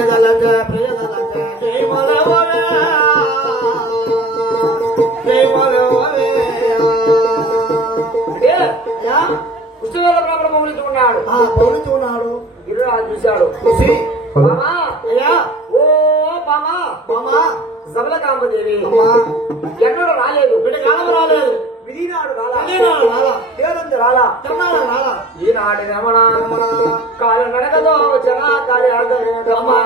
ప్రియదలక జై మలవరే జై మలవరే పుస్తకాల ప్రాబ్లం పౌలించుకున్నాడు పౌలించుకున్నాడు గిరిరాజు చూశాడు చూసి బామా అయ్యా ఓ బామా బామా సబలకాంబదేవి అమ్మా ఎన్నడూ రాలేదు కాలం రాలేదు విధినాడు రాలా తేదంది రాలా రాలా ఈనాటి రమణ కాలు నడకదో వచ్చనా కార్యార్థమేమిటమ్మా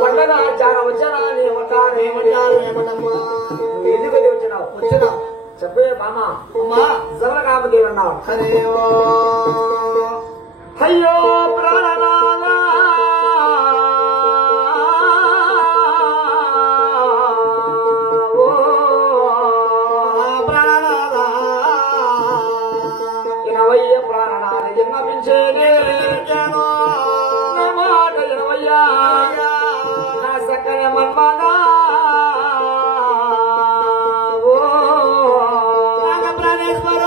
పండగ చాలా వచ్చనా ఏమంటారేమంటారేమంటమ్మా నువ్వు ఎందుకు వచ్చినావు వచ్చినా చెప్పే బామా అమ్మా సబలకాంబదేవి అన్నావు హరే అయ్యో ప్రాణనాథా ప్రాణనాథ జన్మపించేనే నా మాట ఎనవయ్యా నా సకల మన్మదా ప్రాణేశ్వర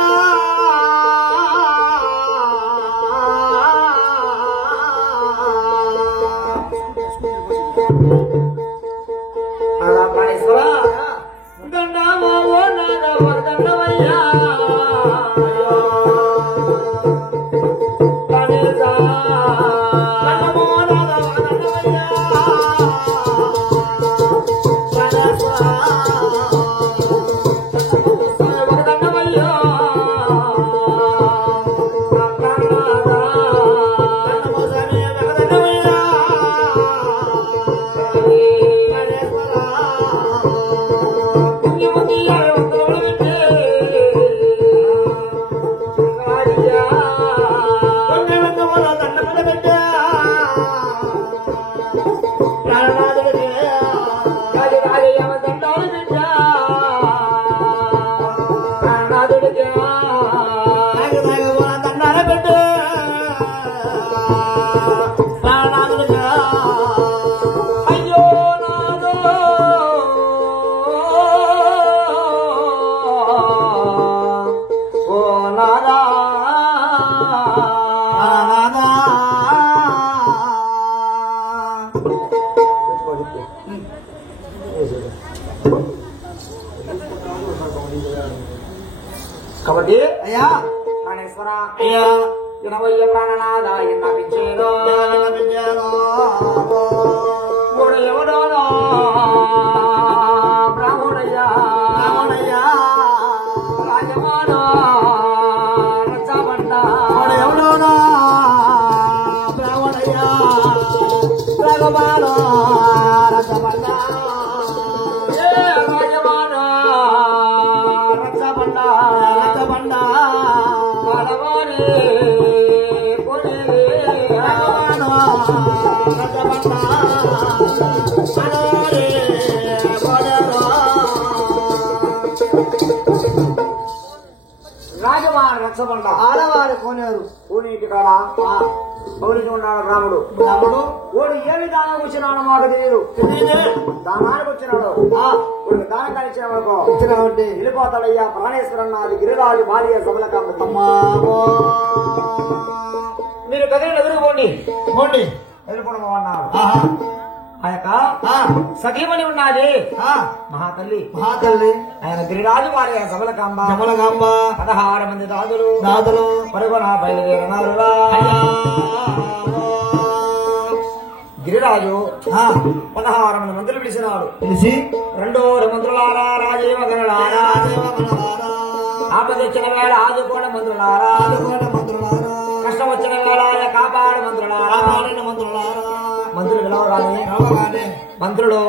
ప్రాణేశ్వర దండమో నాద వరదండవయ్యా కాబట్టి అయ్యా ప్రాణేశ్వర అయ్యా వినవయ్య ప్రాణనాథ ఎన్నపించేదో ఎవడోనో బ్రాహ్మణయ్యా రాజమానో రచ్చబండ ఎవడోనా బ్రాహ్మణయ్యా రాఘవాలో రసబండ రాజమానో రచ్చబండ రసబండ మానవాణి రాజమాన రచ్చబండ ఆడవారి కోనేరు ఊనీటి కాడ పౌరికి ఉన్నాడు రాముడు ఓడు ఏ విధానం వచ్చినాడో మాకు తెలియదు దానానికి వచ్చినాడు ఓడికి దానం కలిసిన వరకు వచ్చినాడు వెళ్ళిపోతాడయ్యా ప్రాణేశ్వరన్న అది గిరిరాజు భార్య సబలకాంబ మీరు కదిలి ఎదురుకోండి పోండి వెళ్ళిపోవడం అన్నాడు ఆ యొక్క సఖీమణి ఉన్నది మహాతల్లి ఆయన గిరిరాజు భార్య సబలకాంబ 16 మంది రాజులు పరుగున బయలుదేరినారురా గిరిరాజు 16 మంది మంత్రులు పిలిచినాడు పిలిచి రెండో మంత్రులారా రాజీవ గణులారా ఆపదొచ్చిన వేళ ఆదుకోండి మంత్రులారా కష్టం వచ్చిన వేళ కాపాడు మంత్రులారా మంత్రులు పిలవగానే మంత్రులు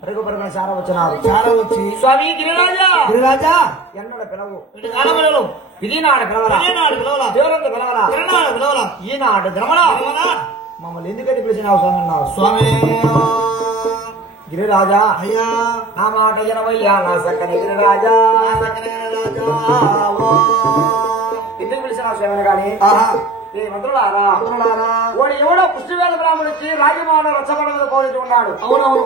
పరుగు పరుగున సార వచ్చినారు స్వామి గిరిరాజా ఎన్నడ పిలవు ఇది నాడు పిలవరా దేవులంతా పిలవరా ఈనాడు ద్రమణ మమ్మల్ని ఎందుకని పిలిచినావు స్వామి అన్నారు స్వామి గిరిరాజా అయ్యా నా మాట జనవయ్యా నా సక్కని గిరిరాజా ఎందుకు పిలిచినావు స్వామిని గాని మంత్రులారా వాడు ఎవడో పుష్టివేద బ్రాహ్మణుడికి రాజమాన రచ్చబండ మీద పౌరించి ఉన్నాడు అవునవును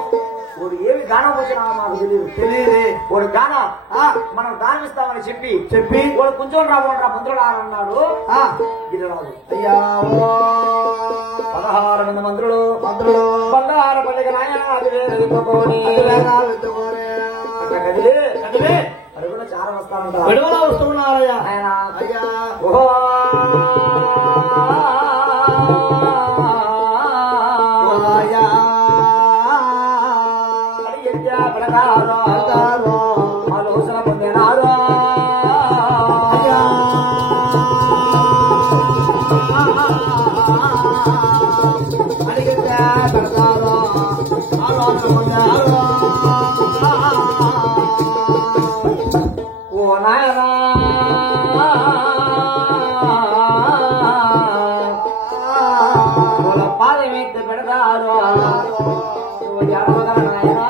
వాడు ఏమి గానం వచ్చినా మాకు తెలియదు. వాడు గానం మనం గానం ఇస్తామని చెప్పి వాడు కొంచెం రాబోండ్రా మంత్రులు అన్నాడు గిరిరాజు. అయ్యా 16 మంది మంత్రులు బంగారు పండుగ కదిలే అడుగున చాలా వస్తానంట వస్తున్నారయ్యా ఆయన. అయ్యా ఆలోచన పొందినారు. అడిగితే పెడతారు ఆలోచన పొందారు. ఓ నాయనా పాదం ఎత్తి పెడతారు నాయనా.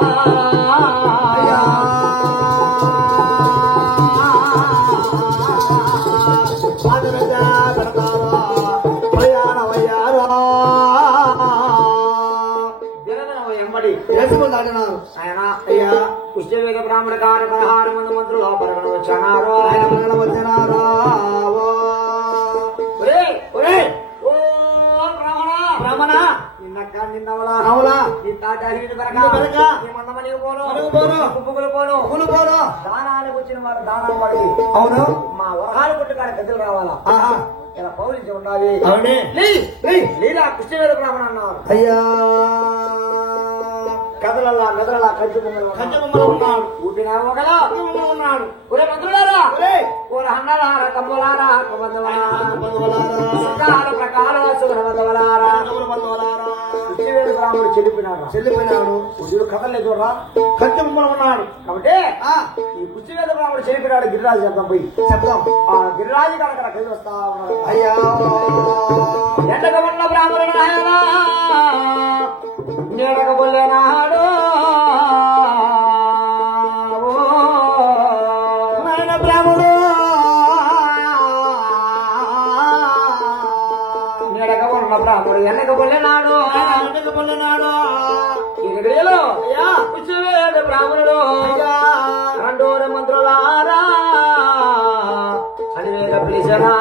వేసుకుంటున్నారు ఆయన. అయ్యా కుష్ఠవేద బ్రాహ్మణ గారు 16 మంది మంత్రులు పరగణ వచ్చినారు. ఆయన పరగణ వచ్చినారు. బ్రాహ్మణ నిన్నవలా నీ తాటాహిని పోను దానానికి వచ్చిన వాడు దానాలు వాడికి. అవును మా వరహాలు కొట్టు కాడ పెద్దలు రావాలా ఇలా పౌలించి ఉండాలి. అవునే లేదా కుష్ఠవేద బ్రాహ్మణ అన్నారు. అయ్యా కదలలా మెదలలా కంచి బొమ్మలు ఉన్నాడు. ఊపినా ఒకలా ఉన్నాడు. ఒరే మంత్రులారా ఓర హన్నలారా కమ్మలారా కుష్ఠవేద బ్రాహ్మణుడు చెల్లిపోయినాడు. కుజుడు కథలే చూడరా కంచి బొమ్మలు ఉన్నాడు కాబట్టి ఈ కుష్ఠవేద బ్రాహ్మణుడు చెల్లిపోయినాడు. గిరిరాజు శబ్దం పోయి ఆ గిరిరాజు కాడ కలిసి వస్తా ఉన్నాడు. అయ్యా ఎండగా ఉన్న బ్రాహ్మణుడు ఆయన నీడకబోలేనాడు. నాయన బ్రాహ్మణుడు నీడక ఉన్న బ్రాహ్మణుడు ఎన్నకబోలేనాడు. ఇరగడిలో కుష్ఠవేద బ్రాహ్మణుడు 2 మంత్రులారా అని మీద పిలిచనా.